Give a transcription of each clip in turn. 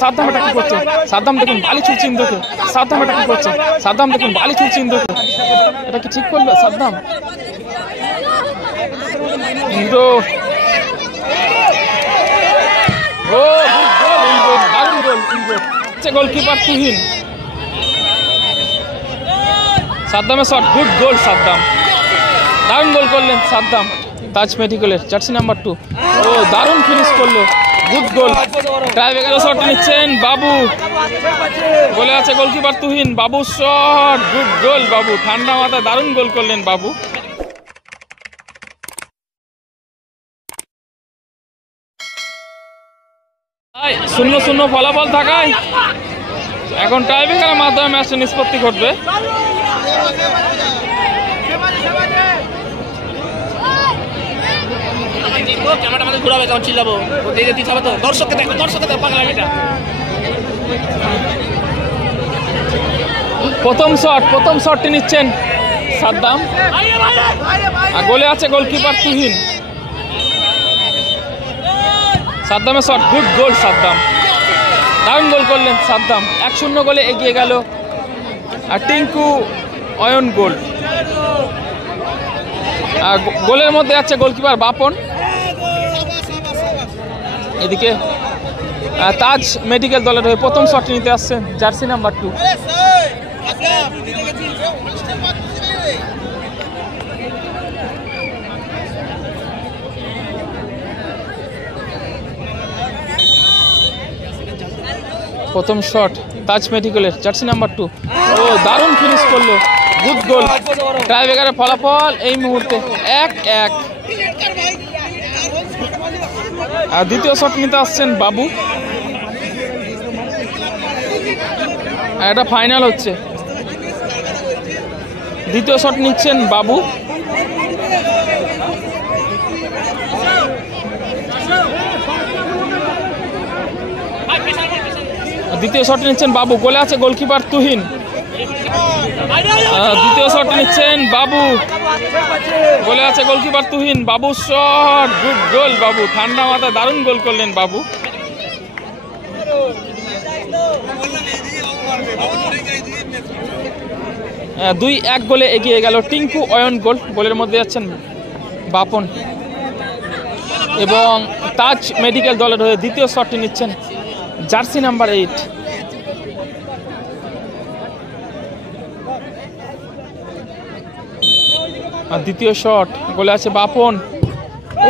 সাদ্দাম এটা কি করছে? সাদ্দাম দেখুন বালি ছুটছে ইন্দ্রকে। সাদ্দাম এটা কি করছে? সাদ্দাম দেখুন বালি ছুটছে ইন্দ্রকে। এটা কি ঠিক করলো সাদ্দাম? ইন্দ্র ও গোল, ইন্দ্র দারুণ গোল। ইন্দ্র গোলকিপার তুহিন। সাদ্দামের শট, গুড গোল সাদ্দাম, দারুণ গোল করলেন সাদ্দাম। তাজ মেডিকেলের জার্সি নাম্বার 2 ও দারুণ ফিনিশ করলো, গুড গোল। টাইব্রেকার শট নিচ্ছেন বাবু, গোলে আছে গোলকিপার তুহিন। বাবু শট, গুড গোল বাবু, ঠান্ডা মাথায় দারুণ গোল করলেন বাবু। 0-0 ফলাফল থাকায় এখন টাইব্রেকারের মাধ্যমে ম্যাচটা নিষ্পত্তি ঘটবে। প্রথম শটটি নিচ্ছেন সাদ্দাম, আর গোলে আছে গোলকিপার তুহিন। সাদ্দামের শট, গুড গোল সাদ্দাম, দারুণ গোল করলেন সাদ্দাম। 1-0 গোলে এগিয়ে গেল আর টিঙ্কু অয়ন গোল। আর গোলের মধ্যে আছে গোলকিপার বাপন। এদিকে তাজ মেডিকেল দলের হয়ে প্রথম শটটি নিতে আসছেন জার্সি নাম্বার 2। প্রথম শট তাজ মেডিকেলের জার্সি নাম্বার 2 ও দারুণ ফিনিশ করলো, গুড গোল। টাইব্রেকারের ফলাফল এই মুহূর্তে 1-1। আর দ্বিতীয় শট নিতে আসছেন বাবু। এটা ফাইনাল হচ্ছে, দ্বিতীয় শট নিচ্ছেন বাবু। দ্বিতীয় শট নিচ্ছেন বাবু, গোলে আছে গোলকিপার তুহিন। দ্বিতীয় শট নিচ্ছেন বাবু, গোলে আছে গোলকিপার তুহিন। বাবু শট, গুড গোল বাবু, ঠান্ডা মাথায় দারুণ গোল করলেন বাবু। 2-1 গোলে এগিয়ে গেল টিঙ্কু অয়ন গোল। গোলের মধ্যে যাচ্ছেন বাপন এবং তাজ মেডিকেল দলের হয়ে দ্বিতীয় শটটি নিচ্ছেন জার্সি নাম্বার 8। আর দ্বিতীয় শট, গোলে আছে বাপন।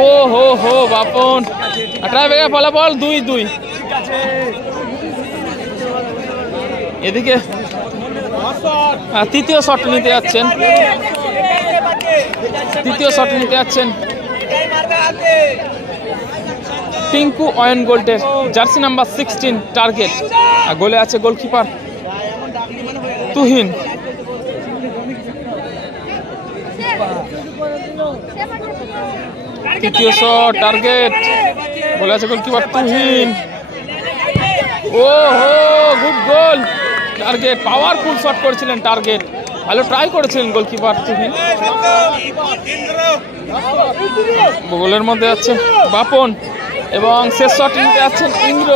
ও হো বাপন। টাইব্রেকার ফলাফল 2-2। এদিকে তৃতীয় শট নিতে যাচ্ছেন, টিঙ্কু অয়ন গোল্ডের জার্সি নাম্বার 16 টার্গেট। আর গোলে আছে গোলকিপার তুহিন। তৃতীয় শট টার্গেট, গোলে আছে গোলকিপার তুহিন। ও হো, গুড গোল। টার্গেট, পাওয়ারফুল শট করেছিলেন টার্গেট, ভালো ট্রাই করেছিলেন গোলকিপার তুহিন। গোলের মধ্যে আছে বাপন এবং শেষ শট নিতে যাচ্ছেন ইন্দ্র।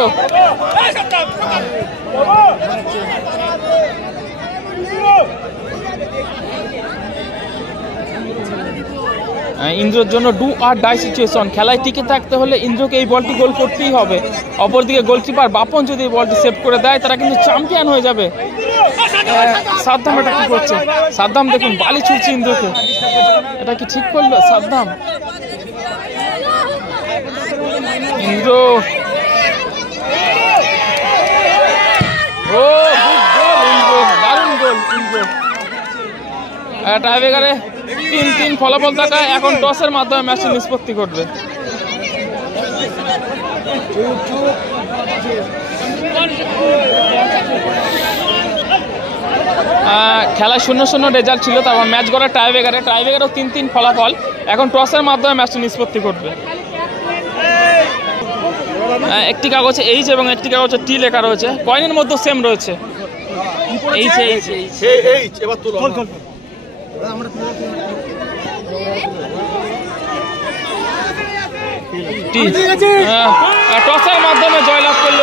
ইন্দ্রর জন্য ডু আর ডাই সিচুয়েশন, খেলায় টিকে থাকতে হলে ইন্দ্রকে এই বলটি গোল করতেই হবে। অপরদিকে গোলকিপার বাপন যদি এই বলটি সেভ করে দেয় তারা কিন্তু চ্যাম্পিয়ন হয়ে যাবে। সাদ্দাম এটা কি করছে? সাদ্দাম দেখুন বালি ছুটছে ইন্দ্রকে। এটা কি ঠিক করলো সাদ্দাম? ইন্দ্র ও গুড গোল ইন্দ্র, দারুণ গোল ইন্দ্র। টাইব্রেকারে 3-3 ফলাফল থাকায় এখন টসের মাধ্যমে ম্যাচটি নিষ্পত্তি ঘটবে। খেলায় 0-0 রেজাল্ট ছিল, তারপর ম্যাচ গড়ে টাইব্রেকারেও 3-3 ফলাফল। এখন টসের মাধ্যমে ম্যাচটি নিষ্পত্তি ঘটবে। একটি কাগজে এইচ এবং একটি কাগজে টি লেখা রয়েছে, কয়েনের মধ্যে সেম রয়েছে। টসের মাধ্যমে জয়লাভ করল